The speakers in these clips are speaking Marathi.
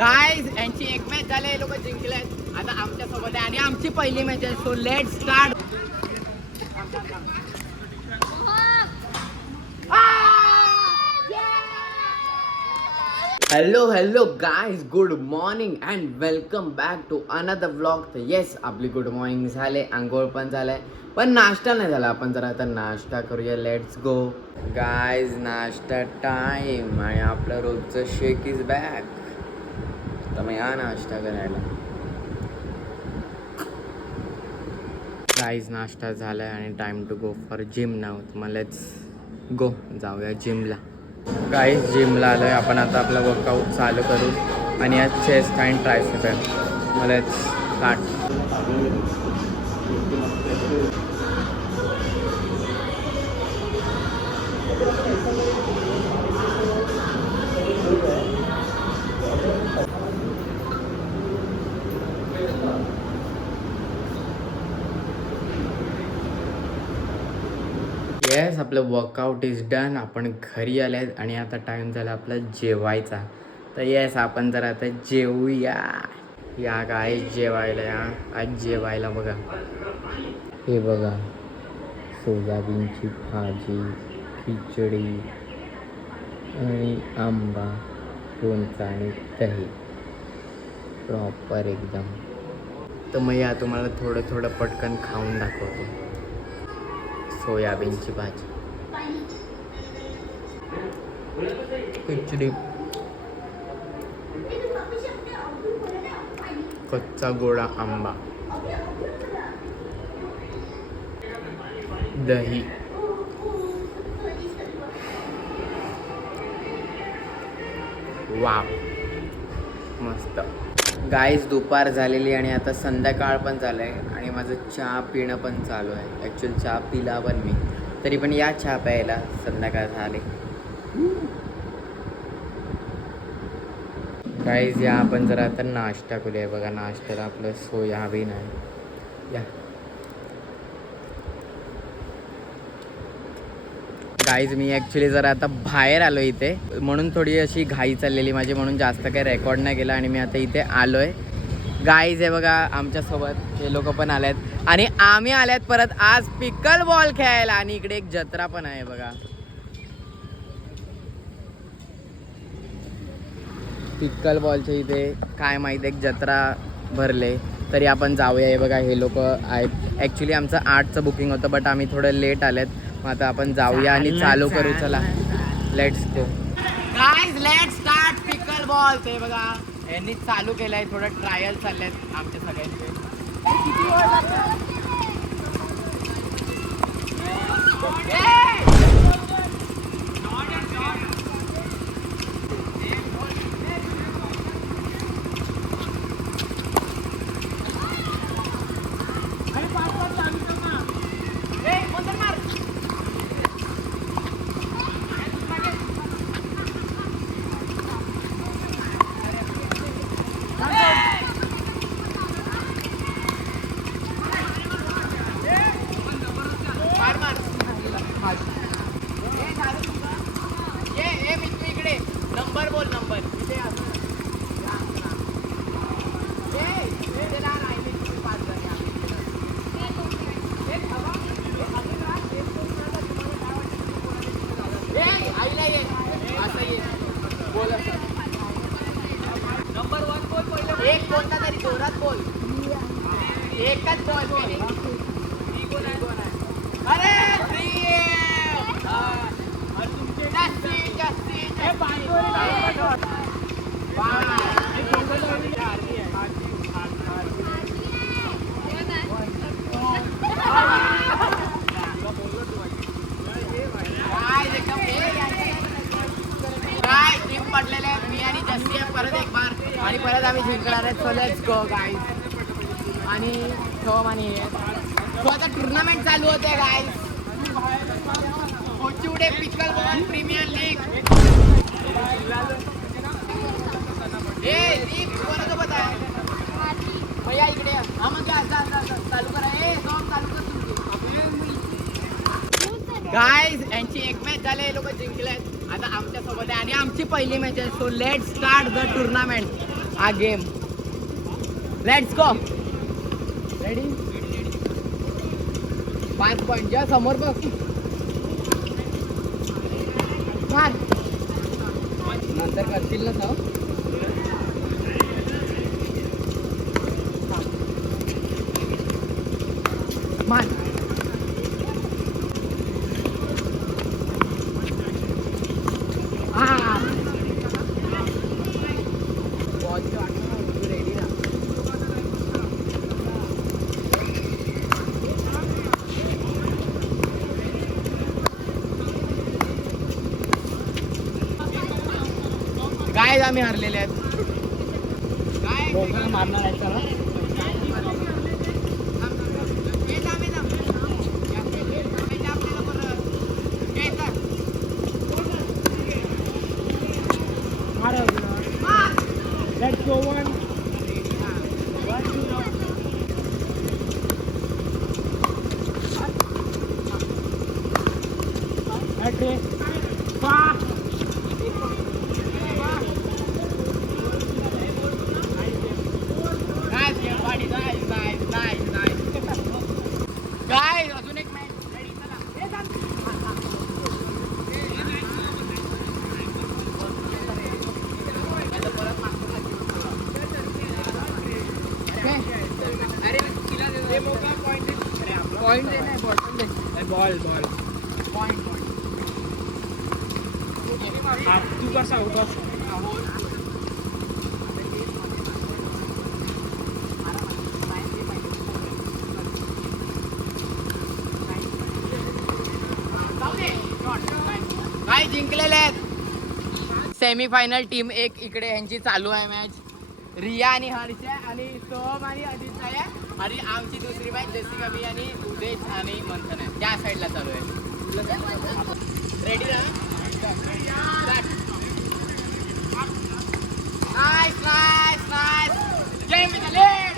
गाइस यांची एक मॅच झाले, हे लोक जिंकलेत. आता आमच्या सोबत आहे आणि आमची पहिली मॅच आहे. So let start. Hello guys, good morning and welcome back to another vlog. तर येस, आपली गुड मॉर्निंग झाले, आंघोळ पण झालंय, पण नाश्ता नाही झाला. आपण जरा आता नाश्ता करूया. लेट्स गो गाइस, नाश्ता टाइम. आणि आपलं रोजचं शेक इज बॅक. तर मग या नाश्ता करायला. गाइस, नाश्ता झालाय आणि time to go for gym now. मग लेट्स गो, जाऊया जिमला. गाइस, जिमला आलोय आपण. आता आपला वर्कआउट चालू करू आणि आज चेस्ट अँड ट्रायसेप आहे. मग लेट्स स्टार्ट. येस, आपलं वर्कआउट इज डन. आपण घरी आले आहेत आणि आता टाईम झाला आपला जेवायचा. तर येस, आपण जरा आता जेवूया. या काय जेवायला, या आज जेवायला बघा. हे बघा, सोयाबीनची भाजी, खिचडी आणि आंबा, लोणचं आणि दही. प्रॉपर एकदम. तर मग या तुम्हाला थोडं थोडं पटकन खाऊन दाखवतो. सोयाबीनची भाजी, खिचडी, कच्चा गोळा आंबा, दही, वाव, मस्त. गाईस, दुपार झालेली आणि आता संध्याकाळ पण झालं आहे आणि माझं चहा पिणं पण चालू आहे. ॲक्च्युअली चहा पिला पण मी, तरी पण या चहा प्यायला. संध्याकाळ झाले. गाईस, या आपण जरा आता नाश्ता करूया. बघा, नाश्त्याला आपलं सोयाबीन आहे. या गाईज, मी ॲक्च्युली जरा आता बाहेर आलो इथे, म्हणून थोडी अशी घाई चाललेली माझी, म्हणून जास्त काही रेकॉर्ड नाही केला आणि मी आता इथे आलो आहे. गाईज, हे बघा, आमच्यासोबत हे लोक पण आले आहेत आणि आम्ही आले आहेत परत आज पिकल बॉल खेळायला. आणि इकडे एक जत्रा पण आहे बघा. पिकल बॉलच्या इथे काय माहीत, एक जत्रा भरले, तरी आपण जाऊया. हे बघा, हे लोक आहेत. ॲक्च्युली आमचं 8चं बुकिंग होतं, बट आम्ही थोडं लेट आलेत. मग आता आपण जाऊया आणि चालू करू. चला, let's go. Guys, let's start pickle ball. ते बघा, यांनी चालू केलंय. थोडं ट्रायल चाललेत आमच्या सगळ्यांचे. एक कोणता तरी जोरात बोल. एकच बॉल. अरे पडलेले आहेत. मी आणि जस्सी आहे परत एक बार, आणि परत आम्ही जिंकणार आहेत. So let's go guys. आणि शोम आणि सो आता टुर्नामेंट चालू होते गाईज. कोचुडे पिकल बॉल प्रीमियर लीग. हे लीग कोणासोबत आहे भैया? इकडे हा. मग चालू करा. हे सॉन्ग चालू कर तुमची. गाइस, यांची एक मॅच झाले, लोक जिंकलेत. आता आमच्या सोबत आहे आणि आमची पहिली मॅच आहे. So let's start the tournament. हा game. Let's go. Ready. 5 point ज्या समोर बघ. मार. नंतर करतील ना सर. मार. रेडी ना. काय आम्ही हरलेले आहेत. काय मारणार आहे त्याला. Let's go one. Okay. Guys, अजून एक मॅच. पॉइंट दे नाही बॉल पॉइंट तू कसा होता. काय जिंकलेले आहेत. सेमीफायनल टीम 1 इकडे यांची चालू आहे मॅच. रिया आणि हर्ष आणि सोहम आणि अजित आहे. आणि आमची दुसरी मॅच जसिका मी आणि उदेश आणि मंथन आहे. त्या साईडला चालू आहे. रेडी ना. Nice nice nice. Game with the lead.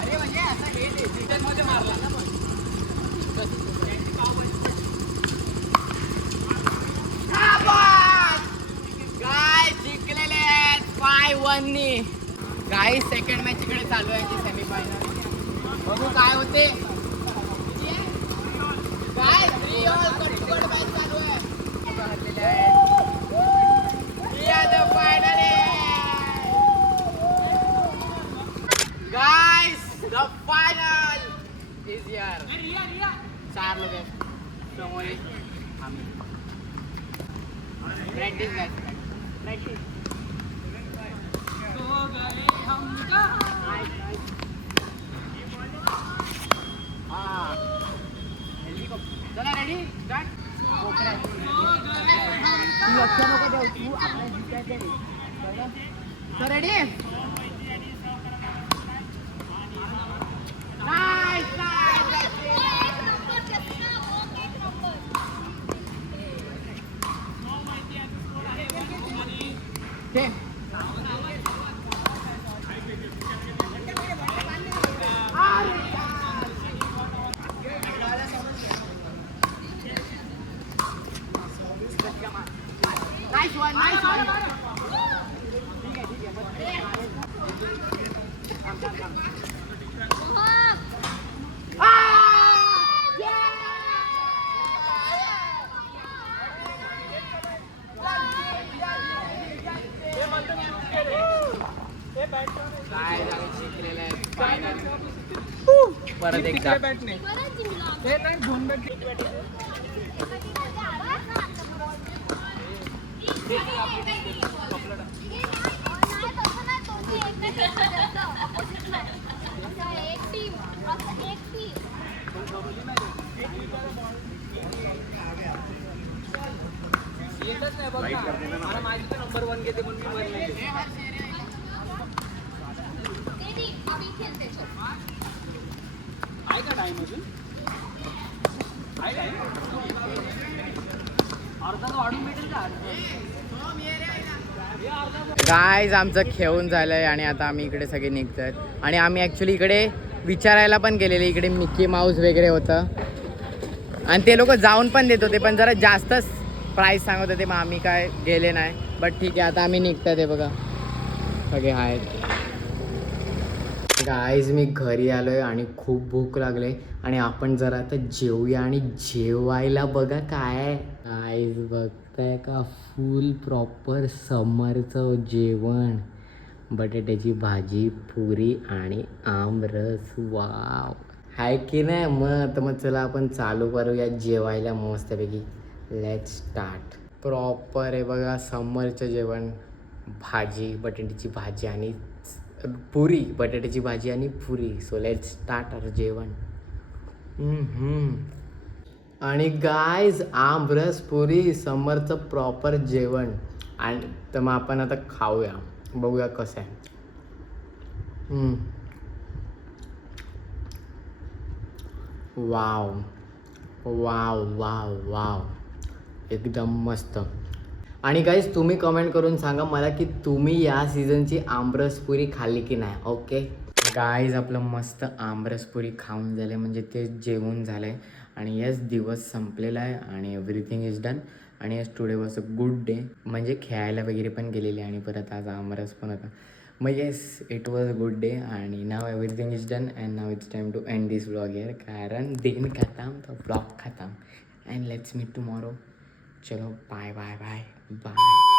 अरे म्हणजे असं हे सीझन मध्ये मारला ना पण. काय जिंकलेले आहेत 5-1 नी. गाईस सेकंड मॅच इकडे चालू आहे. सेमीफायनल बघू काय होते. काय 3-all कटकट मॅच चालू आहे. हरलेले आहेत. गाईस द फायनल इज हियर. 4 लोक आहेत समोर. आम्ही प्रॅक्टिस गाईस प्रॅक्टिस. चला रेडी स्टार्ट. तू लक्ष नको देऊ. तू आपल्या जिंकायचं. Ready. Nice nice. Nice one, nice one. परत एकदा नंबर 1 घेते पण मी आहे का टाइम अजून. गाईज आमचं खेळून झालंय आणि आता आम्ही इकडे सगळे निघतोय. आणि आम्ही ॲक्च्युली इकडे विचारायला पण गेलेले. इकडे मिकी माऊस वगैरे होतं आणि ते लोक जाऊन पण देत होते पण जरा जास्तच प्राईस सांगत होते. मग आम्ही काय गेले नाही. बट ठीक आहे आता आम्ही निघतोय. ते बघा सगळे आहेत. गाईज मी घरी आलो आहे आणि खूप भूक लागले आणि आपण जरा आता जेवूया आणि जेवायला बघा काय आहे. गाईज बघताय का, फुल प्रॉपर समरचं जेवण. बटाट्याची भाजी, पुरी आणि आमरस. वाव, हाय की नाही. मग चला आपण चालू करूया जेवायला मस्तपैकी. Let's start. प्रॉपर आहे बघा समरचं जेवण. भाजी, बटाट्याची भाजी आणि पुरी, बटाट्याची भाजी आणि पुरी. सो लेट्स स्टार्ट आवर जेवण. आणि गायज आमरस पुरी समरचं प्रॉपर जेवण. आणि तर मग आपण आता खाऊया, बघूया कसं आहे. वाव वाव वाव वाव, एकदम मस्त. आणि गाईज तुम्ही कमेंट करून सांगा मला की तुम्ही या सीझनची आमरसपुरी खाल्ली की नाही. ओके गाईज, आपलं मस्त आमरसपुरी खाऊन झालं म्हणजे ते जेवण झालं आहे. आणि यस, दिवस संपलेला आहे आणि एव्हरीथिंग इज डन. आणि yes, today was a good day. म्हणजे खेळायला वगैरे पण गेलेले आणि परत आज आमरस पण होता. मग yes, it was a good day. आणि now everything is done and now it's time to end this vlog here. कारण दिन खतम तो व्लॉग खतम. And let's meet tomorrow. चलो बाय बाय बाय बाय.